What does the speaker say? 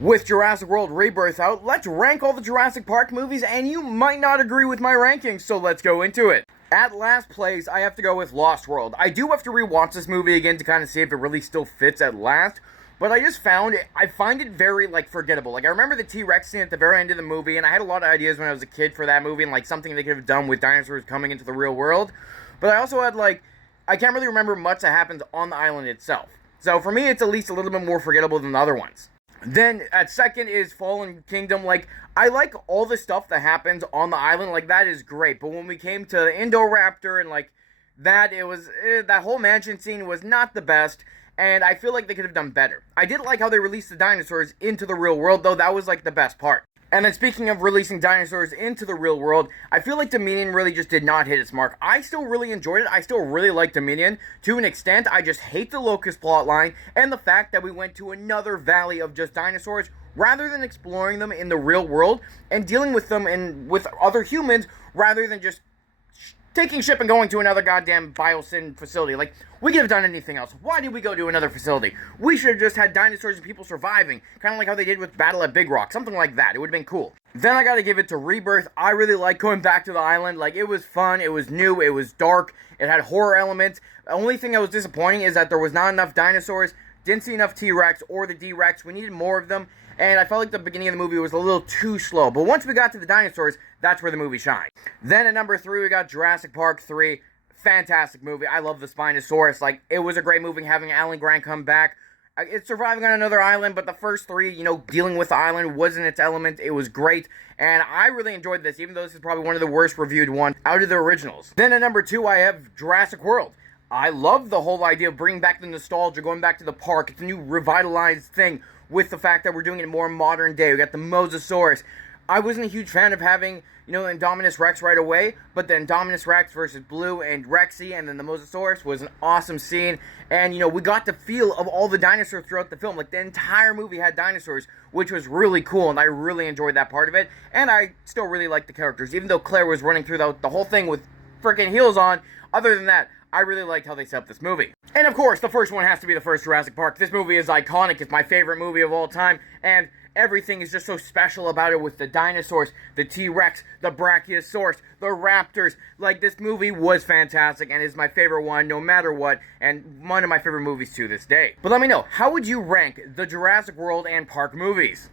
With Jurassic World Rebirth out, let's rank all the Jurassic Park movies, and you might not agree with my rankings, so let's go into it. At last place, I have to go with Lost World. I do have to rewatch this movie again to kind of see if it really still fits at last, but I find it very, forgettable. I remember the T-Rex scene at the very end of the movie, and I had a lot of ideas when I was a kid for that movie, and, something they could have done with dinosaurs coming into the real world, but I also had, I can't really remember much that happens on the island itself. So for me, it's at least a little bit more forgettable than the other ones. Then, at second is Fallen Kingdom. I like all the stuff that happens on the island. That is great. But when we came to the Indoraptor and, that, it was, that whole mansion scene was not the best. And I feel like they could have done better. I did like how they released the dinosaurs into the real world, though. That was, the best part. And then speaking of releasing dinosaurs into the real world, I feel like Dominion really just did not hit its mark. I still really enjoyed it. I still really like Dominion. To an extent, I just hate the Locust plotline and the fact that we went to another valley of just dinosaurs rather than exploring them in the real world and dealing with them with other humans rather than just taking ship and going to another goddamn biosyn facility. We could have done anything else. Why did we go to another facility? We should have just had dinosaurs and people surviving. Kind of like how they did with Battle at Big Rock. Something like that. It would have been cool. Then I gotta give it to Rebirth. I really like going back to the island. It was fun. It was new. It was dark. It had horror elements. The only thing that was disappointing is that there was not enough dinosaurs. Didn't see enough T-Rex or the D-Rex. We needed more of them. And I felt like the beginning of the movie was a little too slow. But once we got to the dinosaurs, that's where the movie shined. Then at number 3, we got Jurassic Park 3. Fantastic movie. I love the Spinosaurus. It was a great movie having Alan Grant come back. It's surviving on another island, but the first 3, dealing with the island was in its element. It was great. And I really enjoyed this, even though this is probably one of the worst reviewed ones out of the originals. Then at number 2, I have Jurassic World. I love the whole idea of bringing back the nostalgia, going back to the park. It's a new revitalized thing with the fact that we're doing it more modern day. We got the Mosasaurus. I wasn't a huge fan of having, Indominus Rex right away, but the Indominus Rex versus Blue and Rexy and then the Mosasaurus was an awesome scene. And, we got the feel of all the dinosaurs throughout the film. The entire movie had dinosaurs, which was really cool, and I really enjoyed that part of it. And I still really liked the characters, even though Claire was running through the whole thing with freaking heels on. Other than that, I really liked how they set up this movie. And of course, the first one has to be the first Jurassic Park. This movie is iconic. It's my favorite movie of all time. And everything is just so special about it with the dinosaurs, the T-Rex, the Brachiosaurus, the Raptors. This movie was fantastic and is my favorite one no matter what. And one of my favorite movies to this day. But let me know, how would you rank the Jurassic World and Park movies?